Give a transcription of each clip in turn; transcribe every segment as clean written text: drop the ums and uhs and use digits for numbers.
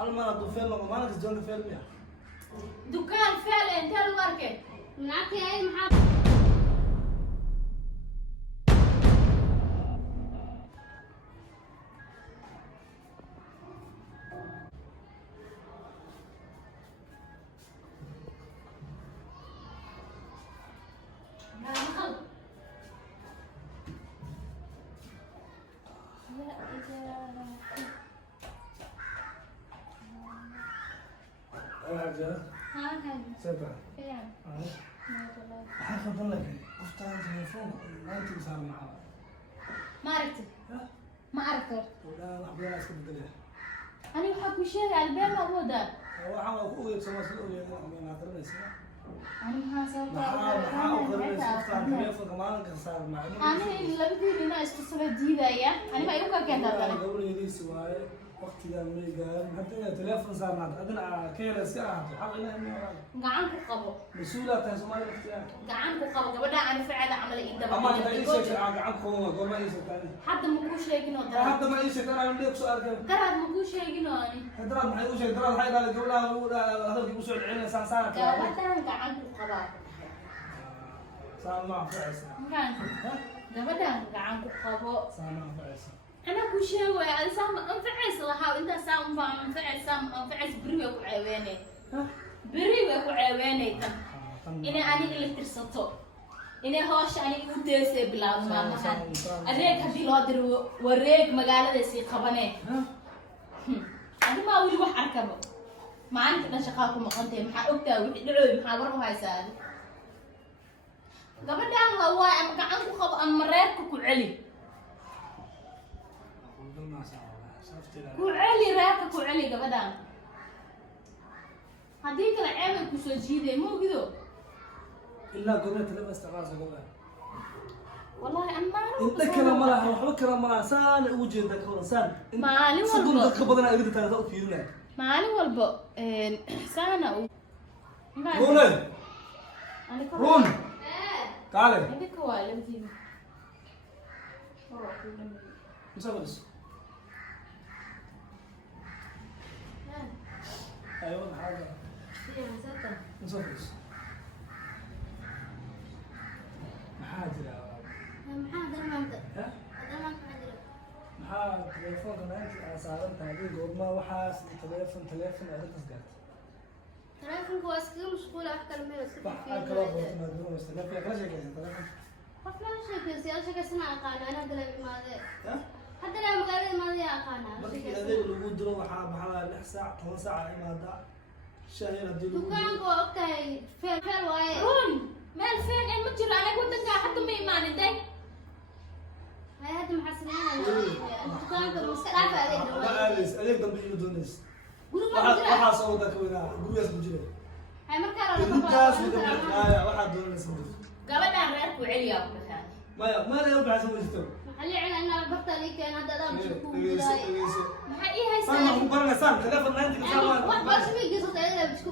هل ما ردوا فيلم ما أنا كسجون فيلم يا دكان فعلا انت الوركه معك اي محل سبعة حاخذ لك افتح تليفون ما انت صار معاه ما عرفت ما عرفت ولا واحد ولا اسكت الدنيا انا وحق شيء على البيت موجوده هو عمل اخوي يسوي مسؤوليه انا اعترف انا ما سويت افتح تليفون كمان كان صار معي انا اللي بدي لنا استصل جديدة انا ما يوكا كان هذا قبل يديس واي وقت يا ميغان حتى تليفون صار معي ادنا كيلا ساعه حق الى انه gacan ku qabo مسؤولة سومالي اختيار gacan ku qabo gabadha aan ficada camal ii daba اما كده ايش كان عن قوه قوه ايش كان hadda ma ku sheegin oo dara حتى ما ايش كان عندي سؤال كده daraad ma ku sheegin oo ani دراد maxay u sheegay دراد waxay dhahay gabadha hadalkii u soo celinaysan saar gabadhan gacan ku qaba saama faaysa gabadhan gacan ku qabo saama faaysa ana ku sheegay aan saama anfacaysa waxa inta saama anfacaysa biri way ku ceeweynay biri way ku ceeweynay tan inay aniga la tirsato inay hoosh aniga u deesay bilaab maamahan adeeg hadii loo diro wareeg magaalada si qabanay ani ma wili wax arkabo maalinta dhan shaqaa ku maqantay maxaa ogtaa wixii dhacooy maxaa war u haysaa gabadhan waa ama gacan ku qabo ama reerka ku celi ku celi reerka ku celi gabadhan haddii kale ceebay ku soo jiiday ma ogido ilaa gobol taleefon isticmaalsa gobol wallahi amma inta kala malaha waxba kala malaha saan ugu jeeda ka wada saan maalin walba sidoo dadka badan ay ugu taagto u fiirinay maalin walba saana u Ronen Ron Kale idinka waa lamtiin مسافرس ايوه حاجه مسافرس محاجر محاضر ما انت ها هذا ما محاضر maxaa telefoonka inta saaran tahay goobma waxaas telefoon arintas gaartay تلفونك واسكي مشغولة أحكي الميل واسكي waxaa kala boqoto maadaama telefoon kala sheekaysan telefoon قفل شيء سيال شيء كسمع أقانا أنا أقول لك ماذا ha حتى لو مقالة ماذا أقانا markii adeeg lagu diro waxaa maxaa 6 saac 10 saac imaada shaayir hadii lagu دكانك وقتها فين واي run meel fiican ma jiro aniga wadanka hadda ma imaanin day هاي هذا محسنين دكانك مسكرة adeeg adeeg dambe iyo doonays قولوا waxaa soo wada ka wada gurigaas ku jira هاي مركز intaas waxaa doonays gabadhan reer ku celiya ku dhaxaa maya meel ay u baxsan wajito محلي على أن برتا ليك أنا هذا لا بشوفه maxay ii haysaa sana ku baranaysan telefoon inta ka saaran wax barasho ma geeso tayada bishku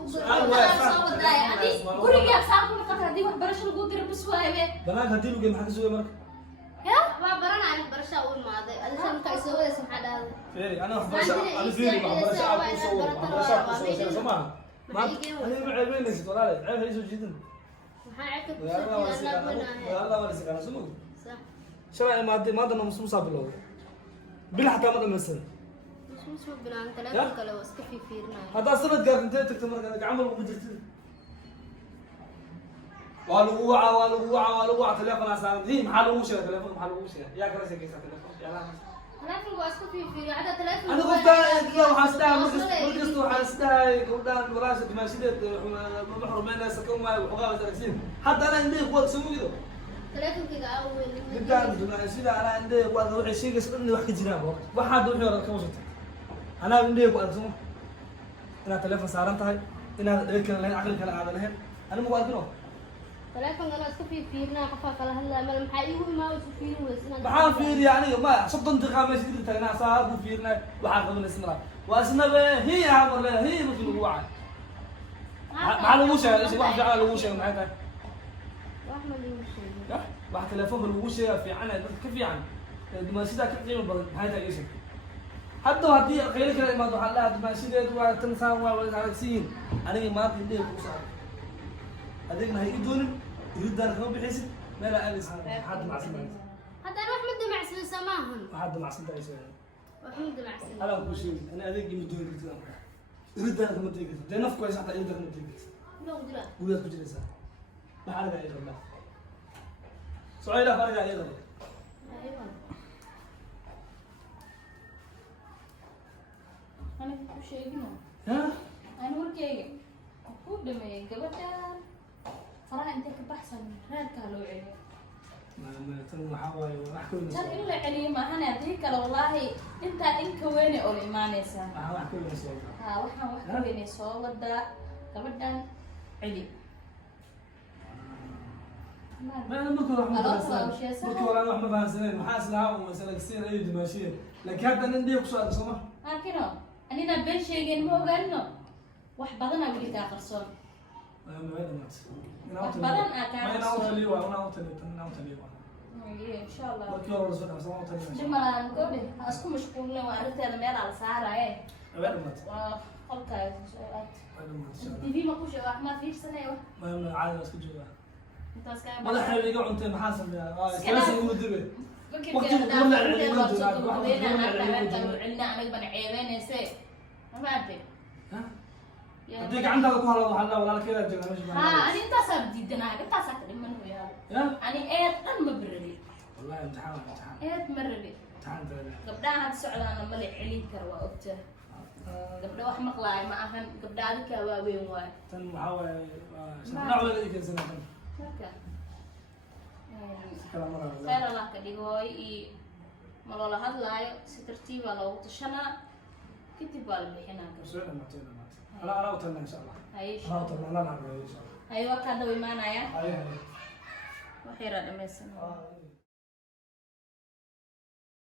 guriga saaqo noqon hadii wax barasho lagu diro bas waaye banaanka hadii lagu maxaa ka soo marka ya waa baranaa barasho uu maaday adishan ka soo waysan xadaad فيري انا برشا انا فيري برشا برشا سمع ما انا ما عيبين ولا عيب هيزو جدا maxaa cagta ku يا الله soo ورسي يا الله ورسي انا سمو صح شباب ما ضل مصوصه بالله بلا حتى ما مثلا مش بنان ثلاثة كلا واسكفي فيرنا هذا سند قال انت تكتب عمل وبدرت والوعى تليفون اصلا هي محل وش تليفون محل وش يا كرسي كيس تليفون يا لا ثلاثة واسكفي في عدد ثلاثة انا قلت يا وحاسدها مركز وحاسدها قدام وراسه ماشيت محرمين سكون ما وحقا تركسين حتى انا عندي قوه سمو كده ثلاثة كده أول قدام سيده انا عندي قوه وحي شيء اني wax ka jiraan waxa duu xiro ka wasata ana عندي قوه سمو انا تليفون سارن tahay ina dheelkan leen aqal kala aadan lahayn ana ma waadino ثلاثة أنا اسكفي فيرنا قفا كلا هلا ما المحايو ما وسفين وسنا maxaan fiiriyaa aniga ma 30 daqiiqo meesha jirta tagnaa saabu fiirnay waxaan qabanaysan mara waasnabe hiya marle hiya ma lagu wacay maxaa lagu sheegay wax fiican lagu sheegay maxay tahay وأحمد يمشي wax telefoonka lagu sheegay fiican dadka ka fiican dimaashada ka qiimo badan maxay tahay isha حتى هدي خير كلا ما دوح الله ما شديد وتنسان وعكسين أنا ما في ليه وصار هذيك ما هي يدون يرد أنا كم بحسب ما لا أليس حد مع سنة هذا روح مدة مع سلسماهن حد مع سنة يسوي روح مدة مع سلسماهن أنا أقول شيء أنا هذيك يمدون يرد يرد أنا كم تيجي ده نفس كويس حتى يرد كم تيجي لا قدرة ولا تجي لسه ما حد قاعد يقول سؤال فرق عليه أيوة أنا كنت شايفينه ها أنا وركي أقول دمي قبلها صراحة أنت كبحسن رأيك لو عيني ما تنو حواي وأحكي كان إلا علي ما أنا ذيك والله أنت إنك وين أولي ما نسا أحكي لك ها وحنا وين سو ودا قبلنا علي ما أنا بكره رحمة خلاص الله وش يا سلام. بكره أنا رحمة الله سنين محاس لها ومسألة كثير أيد ماشية لكن هذا عندي يقصد سمح لكنه أنا بين شيء مو قالنا wax badan aan wili kaa qarsoon wax badan aan kaa qarsoon insha Allah jimalaan gobe asku mashquulna waa arrinteeda meel aan saaraye waa qolkaas TV ma ku sheego wax ma fiirsanayo intaas ka madaxa iga cuntay maxaa sameeyaa kalaas igu dibe waqti badan anaga ban ceebeynayse ma baantay هديك عندك كهرباء وحلا ولا كذا جنا مش ها أنا أنت صار جدنا أنت صار من هو يا أنا إيه أنا مبردي والله امتحان إيه مبردي امتحان قبلها هاد سؤال أنا ملي عليك كروا أبته قبل واحد مقلاي ما أخن قبل هذيك وين واي تن محاول لا ولا ذيك السنة خير الله كديهوي ملولا هاد لايو سترتيب على وقت الشنا كتب بالبحنا أنا أوتنا إن شاء الله. أيش. أنا أوتنا لا نعرف إن شاء الله. أيوة كذا ويمانا يا. أيوة. وحيرة دمسنا.